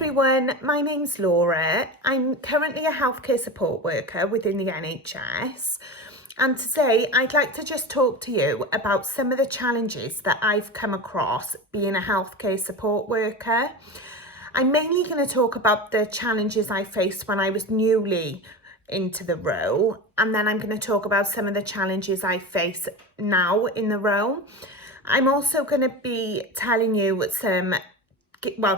everyone, my name's Laura. I'm currently a healthcare support worker within the NHS, and today I'd like to just talk to you about some of the challenges that I've come across being a healthcare support worker. I'm mainly going to talk about the challenges I faced when I was newly into the role, and then I'm going to talk about some of the challenges I face now in the role. I'm also going to be telling you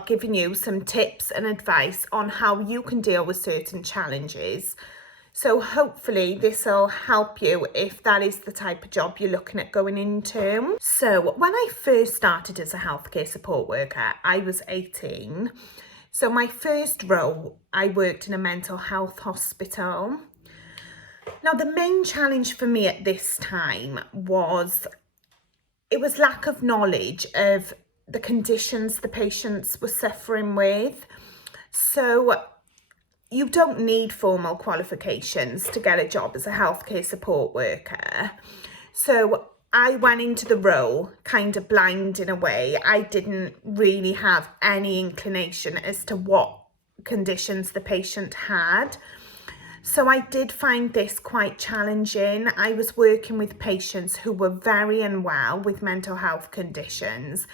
giving you some tips and advice on how you can deal with certain challenges. So hopefully this will help you if that is the type of job you're looking at going into. So when I first started as a healthcare support worker, I was 18. So my first role, I worked in a mental health hospital. Now the main challenge for me at this time was lack of knowledge of the conditions the patients were suffering with. So you don't need formal qualifications to get a job as a healthcare support worker. So I went into the role kind of blind in a way. I didn't really have any inclination as to what conditions the patient had. So I did find this quite challenging. I was working with patients who were very unwell with mental health conditions,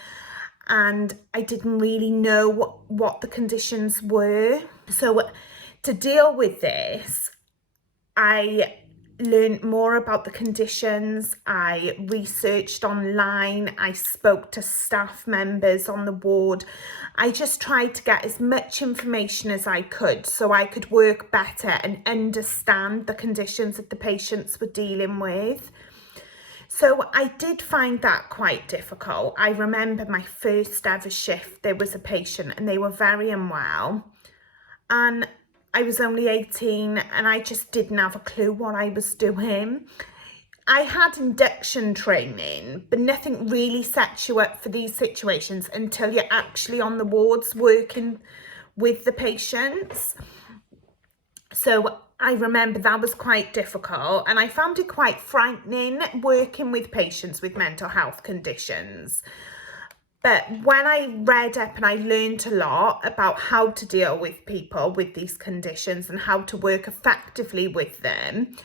and I didn't really know what the conditions were. So to deal with this, I learned more about the conditions. I researched online. I spoke to staff members on the ward. I just tried to get as much information as I could so I could work better and understand the conditions that the patients were dealing with. So I did find that quite difficult. I remember my first ever shift, there was a patient and they were very unwell, and I was only 18 and I just didn't have a clue what I was doing. I had induction training, but nothing really sets you up for these situations until you're actually on the wards working with the patients. So I remember that was quite difficult, and I found it quite frightening working with patients with mental health conditions. But when I read up and I learned a lot about how to deal with people with these conditions and how to work effectively with them,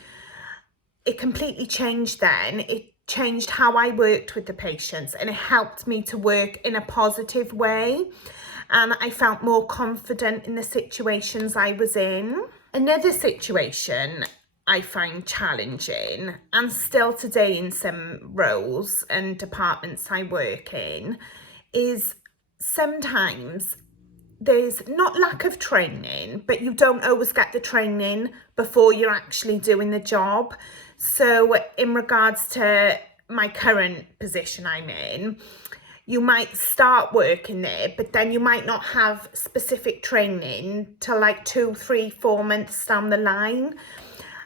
it completely changed then. It changed how I worked with the patients, and it helped me to work in a positive way. And I felt more confident in the situations I was in. Another situation I find challenging, and still today in some roles and departments I work in, is sometimes there's not lack of training, but you don't always get the training before you're actually doing the job. So in regards to my current position I'm in, you might start working there, but then you might not have specific training till like 2, 3, 4 months down the line.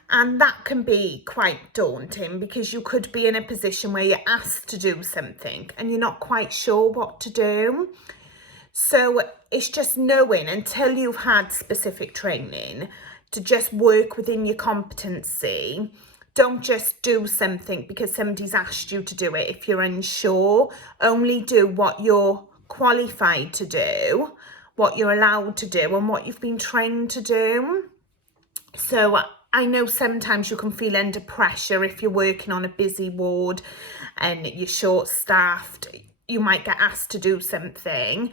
And that can be quite daunting because you could be in a position where you're asked to do something and you're not quite sure what to do. So it's just knowing, until you've had specific training, to just work within your competency. Don't just do something because somebody's asked you to do it if you're unsure. Only do what you're qualified to do, what you're allowed to do, and what you've been trained to do. So I know sometimes you can feel under pressure if you're working on a busy ward and you're short-staffed. You might get asked to do something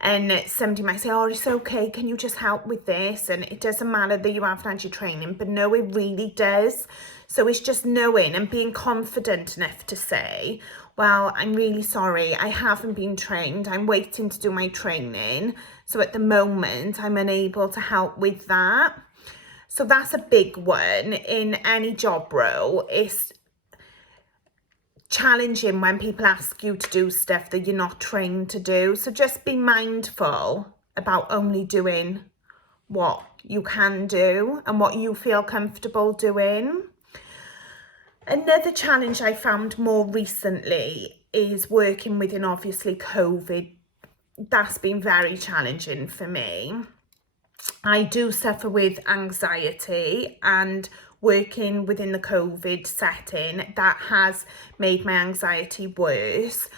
and somebody might say, oh, it's okay, can you just help with this? And it doesn't matter that you haven't had your training, but no, it really does. So it's just knowing and being confident enough to say, well, I'm really sorry, I haven't been trained, I'm waiting to do my training. So at the moment, I'm unable to help with that. So that's a big one in any job role. It's challenging when people ask you to do stuff that you're not trained to do. So just be mindful about only doing what you can do and what you feel comfortable doing. Another challenge I found more recently is working within, obviously, COVID. That's been very challenging for me. I do suffer with anxiety, and working within the COVID setting, that has made my anxiety worse.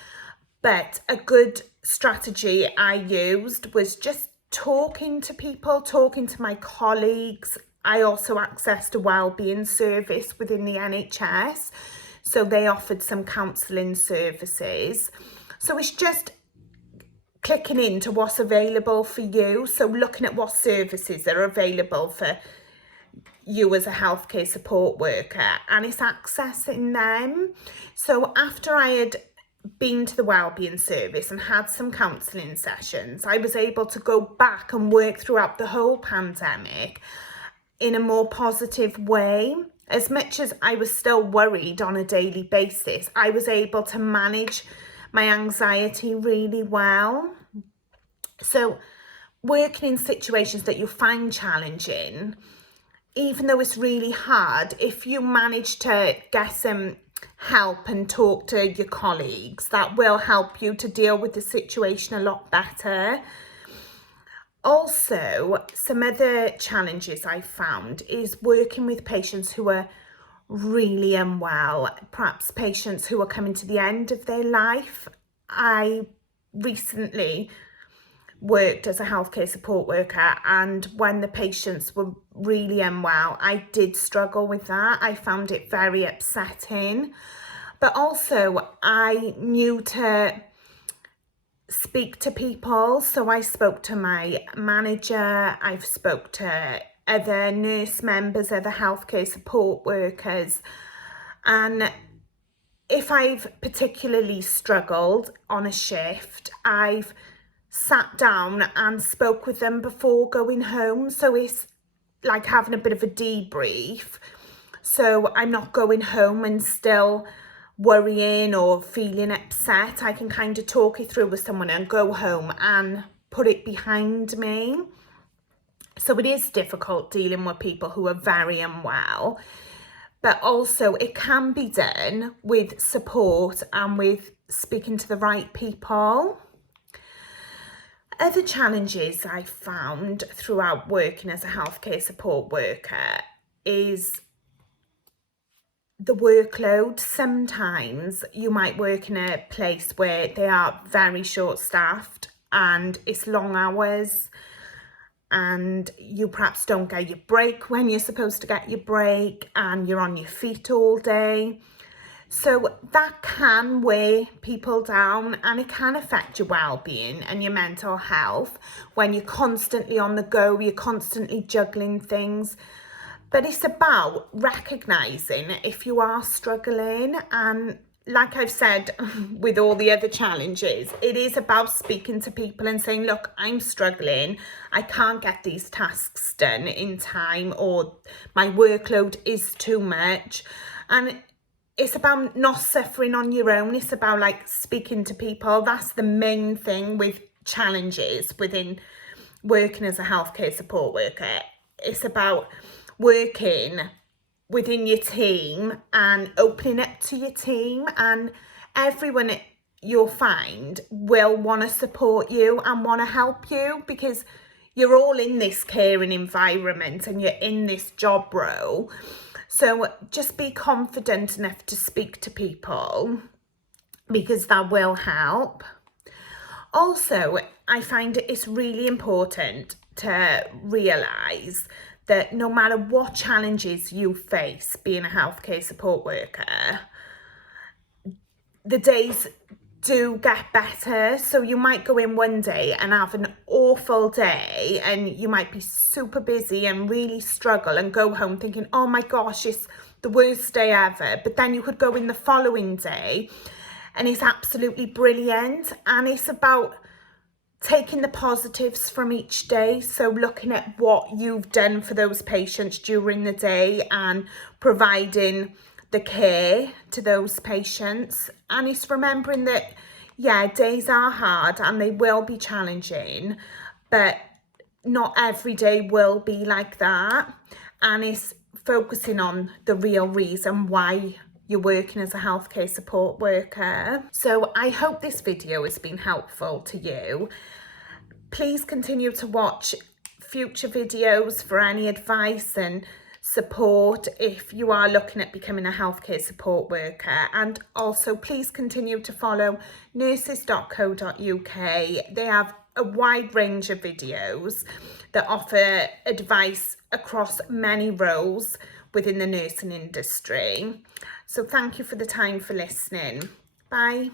But a good strategy I used was just talking to people, talking to my colleagues. I also accessed a wellbeing service within the NHS, so they offered some counselling services. So it's just clicking into what's available for you, so looking at what services are available for you as a healthcare support worker, and it's accessing them. So after I had been to the wellbeing service and had some counselling sessions, I was able to go back and work throughout the whole pandemic in a more positive way. As much as I was still worried on a daily basis, I was able to manage my anxiety really well. So working in situations that you find challenging, even though it's really hard, if you manage to get some help and talk to your colleagues, that will help you to deal with the situation a lot better. Also, some other challenges I found is working with patients who are really unwell, perhaps patients who are coming to the end of their life. I recently worked as a healthcare support worker, and when the patients were really unwell, I did struggle with that. I found it very upsetting, but also I knew to speak to people. So I spoke to my manager, I've spoke to other nurse members, other healthcare support workers, and if I've particularly struggled on a shift, I've sat down and spoke with them before going home. So it's like having a bit of a debrief. So I'm not going home and still worrying or feeling upset. I can kind of talk it through with someone and go home and put it behind me. So it is difficult dealing with people who are very unwell, but also it can be done with support and with speaking to the right people. Other challenges I found throughout working as a healthcare support worker is the workload. Sometimes you might work in a place where they are very short-staffed and it's long hours, and you perhaps don't get your break when you're supposed to get your break, and you're on your feet all day. So that can weigh people down, and it can affect your well-being and your mental health when you're constantly on the go, you're constantly juggling things. But it's about recognising if you are struggling, and like I've said with all the other challenges, it is about speaking to people and saying, look, I'm struggling, I can't get these tasks done in time, or my workload is too much. And it's about not suffering on your own. It's about like speaking to people. That's the main thing with challenges within working as a healthcare support worker. It's about working within your team and opening up to your team, and everyone you'll find will want to support you and want to help you, because you're all in this caring environment and you're in this job role. So just be confident enough to speak to people, because that will help. Also, I find it's really important to realise that no matter what challenges you face being a healthcare support worker, the days do get better. So you might go in one day and have an awful day, and you might be super busy and really struggle and go home thinking, oh my gosh, it's the worst day ever. But then you could go in the following day and it's absolutely brilliant. And it's about taking the positives from each day. So looking at what you've done for those patients during the day and providing the care to those patients. And it's remembering that, yeah, days are hard and they will be challenging, but not every day will be like that. And it's focusing on the real reason why you're working as a healthcare support worker. So I hope this video has been helpful to you. Please continue to watch future videos for any advice and support if you are looking at becoming a healthcare support worker. And also please continue to follow Nurses.co.uk. They have a wide range of videos that offer advice across many roles within the nursing industry. So thank you for the time for listening. Bye.